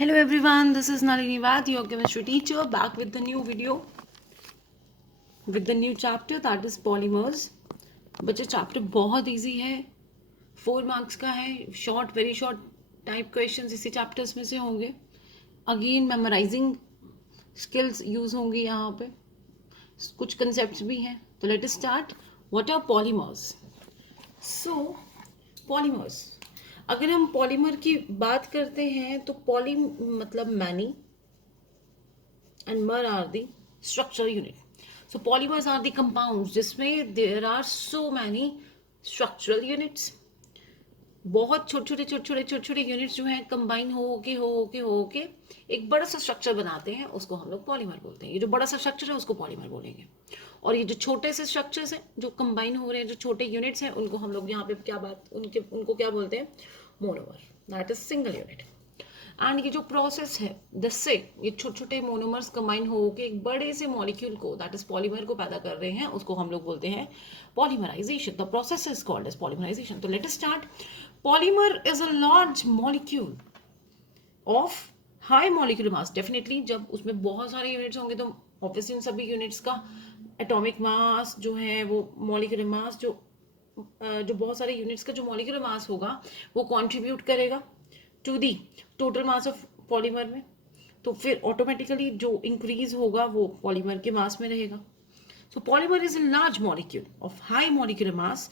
Hello everyone, this is Nalini Vad, your chemistry teacher, back with the new video with the new chapter that is polymers. बच्चे chapter बहुत easy है, 4 marks का है, short very short type questions इसी chapters में से होंगे. Again memorising skills use होंगी यहाँ पे, कुछ कंसेप्ट्स भी हैं. तो let us start. What are polymers? So polymers, अगर हम पॉलीमर की बात करते हैं तो पॉली मतलब many and mer are the structure unit. So polymers are the compounds जिसमें there are so many structural units. बहुत छोटे छोटे यूनिट्स जो हैं कंबाइन हो के एक बड़ा सा स्ट्रक्चर बनाते हैं, उसको हम लोग पॉलीमर बोलते हैं. ये जो बड़ा सा स्ट्रक्चर है उसको पॉलीमर बोलेंगे. और ये जो छोटे से स्ट्रक्चर्स हैं जो कंबाइन हो रहे हैं, जो छोटे यूनिट्स हैं, उनको हम लोग यहाँ पे उनको क्या बोलते हैं? Monomer. That is single unit. And ये जो प्रोसेस है जिससे ये छोटे छोटे मोनोमर्स कंबाइन हो के एक बड़े से मॉलिक्यूल को, दैट इज पॉलीमर को पैदा कर रहे हैं, उसको हम लोग बोलते हैं polymerization. The process is called as polymerization. तो let us start. Polymer is a large molecule of high molecular mass. Definitely जब उसमें बहुत सारे यूनिट्स होंगे तो ऑब्वियसली उन सभी यूनिट्स का एटॉमिक मास जो है वो मॉलिक्यूलर मास जो बहुत सारे यूनिट्स का जो मॉलिक्यूलर मास होगा वो कंट्रीब्यूट करेगा to the total mass of polymer में. तो फिर ऑटोमेटिकली जो इंक्रीज होगा वो पॉलीमर के मास में रहेगा. So polymer is a large molecule of high molecular mass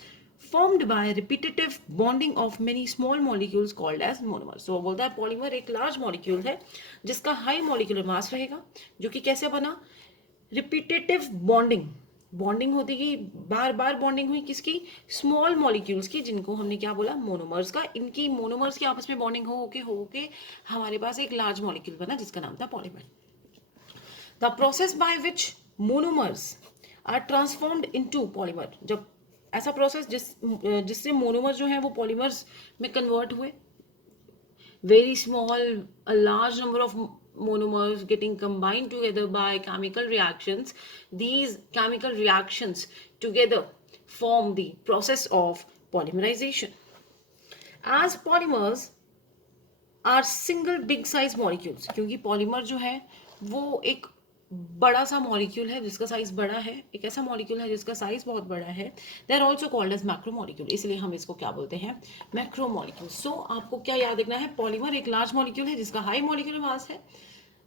formed by repetitive bonding of many small molecules called as monomers. So बोलता है पॉलीमर एक लार्ज मॉलिक्यूल है जिसका हाई मॉलिक्यूलर मास रहेगा, जो कि कैसे बना? रिपीटेटिव बॉन्डिंग होती गई, बार बार बॉन्डिंग हुई किसकी? स्मॉल मॉलिक्यूल्स की, जिनको हमने क्या बोला? मोनोमर्स का. इनकी मोनोमर्स की आपस में बॉन्डिंग हो के हमारे पास एक लार्ज मॉलिक्यूल बना जिसका नाम था polymer. The process by which monomers are transformed into polymer. जब ऐसा प्रोसेस जिससे मोनोमर जो है वो पॉलीमर्स में कन्वर्ट हुए, very small, a large number of monomers getting combined together by chemical reactions. These chemical reactions together form the process of polymerization. As polymers are single big size molecules, क्योंकि polymer जो है वो एक बड़ा सा molecule है जिसका size बड़ा है, एक ऐसा मॉलिक्यूल है जिसका साइज बहुत बड़ा है. They are also called as macro molecule, इसलिए हम इसको क्या बोलते हैं? Macro molecule. सो आपको क्या याद रखना है? पॉलीमर एक लार्ज मॉलिक्यूल है जिसका हाई मॉलिक्यूलर मास है,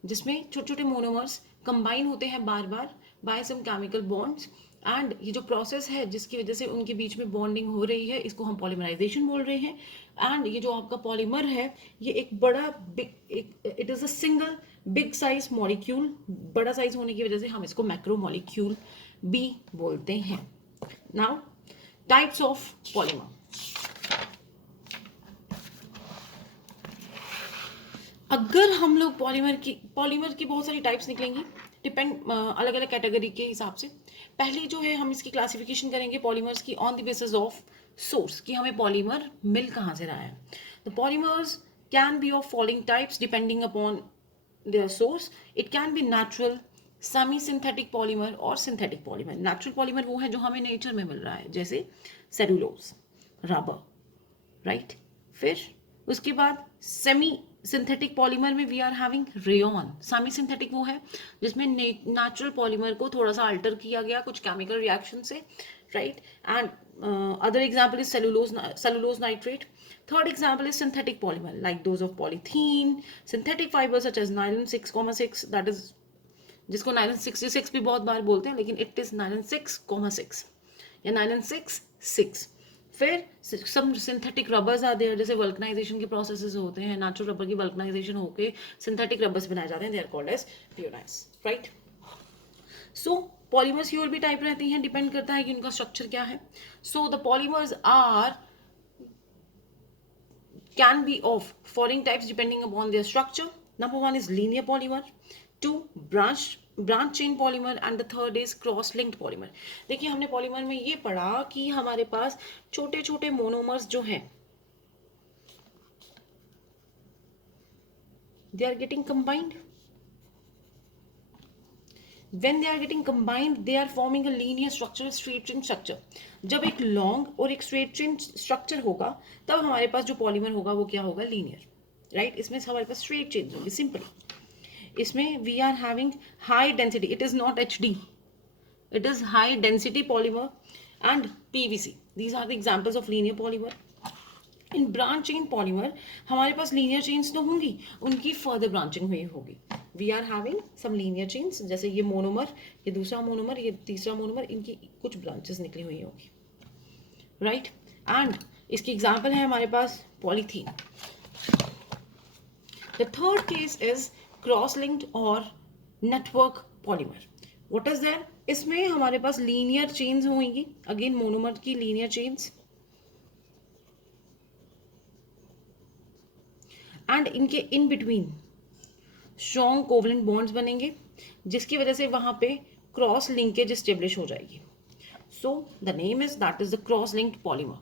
जिसमें छोटे छोटे मोनोमर्स कंबाइन होते हैं बार बार by some chemical bonds. And ये जो प्रोसेस है जिसकी वजह से उनके बीच में बॉन्डिंग हो रही है, इसको हम पॉलीमराइजेशन बोल रहे हैं. एंड ये जो आपका पॉलीमर है ये एक बड़ा it is a single big size molecule. बड़ा साइज होने की वजह से हम इसको मैक्रो मॉलिक्यूल भी बोलते हैं. Now types of polymer. अगर हम लोग पॉलीमर की बहुत सारी टाइप्स निकलेंगी, डिपेंड अलग अलग कैटेगरी के हिसाब से. पहले जो है हम इसकी क्लासिफिकेशन करेंगे पॉलीमर्स की on the basis of source, कि हमें पॉलीमर मिल कहाँ से रहा है. The polymers can be of following types depending upon their source. It can be natural, semi synthetic polymer और सिंथेटिक पॉलीमर. नेचुरल पॉलीमर वो है जो हमें नेचर में मिल रहा है, जैसे सेलुलोज, रबर, राइट. फिर उसके बाद सेमी सिंथेटिक पॉलीमर में we are having rayon. Semi synthetic वो है जिसमें नेचुरल पॉलीमर को थोड़ा सा अल्टर किया गया कुछ केमिकल रिएक्शन से, right. And other example is cellulose nitrate. Third example is synthetic polymer like those of polythene. Synthetic fibers such as nylon 6,6, that is जिसको nylon 66 भी बहुत बार बोलते हैं, लेकिन it is nylon 6,6 या nylon 6,6. फिर some synthetic rubbers are there, जैसे vulcanization के प्रोसेसेस होते हैं, नेचुरल रबर की वल्कनाइजेशन होके सिंथेटिक रबर्स बनाए जाते हैं. दे आर कॉल्ड एज पियोनाइज, राइट. सो पॉलीमर्स की और भी टाइप रहती हैं, डिपेंड करता है कि उनका स्ट्रक्चर क्या है. So the polymers are can be of following types depending upon their structure. Number 1 is linear polymer, 2 branch chain polymer, and the third is cross linked polymer. देखिए हमने पॉलीमर में ये पढ़ा कि हमारे पास छोटे छोटे मोनोमर्स जो हैं they are getting combined. When they are getting combined, they are forming a linear structure, straight chain structure. जब एक लॉन्ग और एक स्ट्रेट चेन स्ट्रक्चर होगा तब हमारे पास जो पॉलीमर होगा वो क्या होगा? लीनियर. राइट। इसमें हमारे पास स्ट्रेट चेन्स होंगे सिंपली। इसमें we are having high density, it is not HD, it is high density polymer and PVC. These are the examples of linear polymer. In branch chain polymer हमारे पास linear chains तो होंगी, उनकी further branching हुई होगी। We are having some linear chains, जैसे ये monomer, ये दूसरा मोनोमर, ये तीसरा मोनोमर, इनकी कुछ ब्रांचेस निकली हुई होगी, राइट। एंड इसकी एग्जांपल है हमारे पास polythene. The third case is cross linked और network polymer. What is there? इसमें हमारे पास लीनियर चेन्स होंगी, अगेन मोनोमर की लीनियर चेन्स, एंड इनके in between strong covalent bonds बनेंगे, जिसकी वजह से वहां पे क्रॉस लिंकेज स्टेब्लिश हो जाएगी। So the name is that is the cross linked polymer.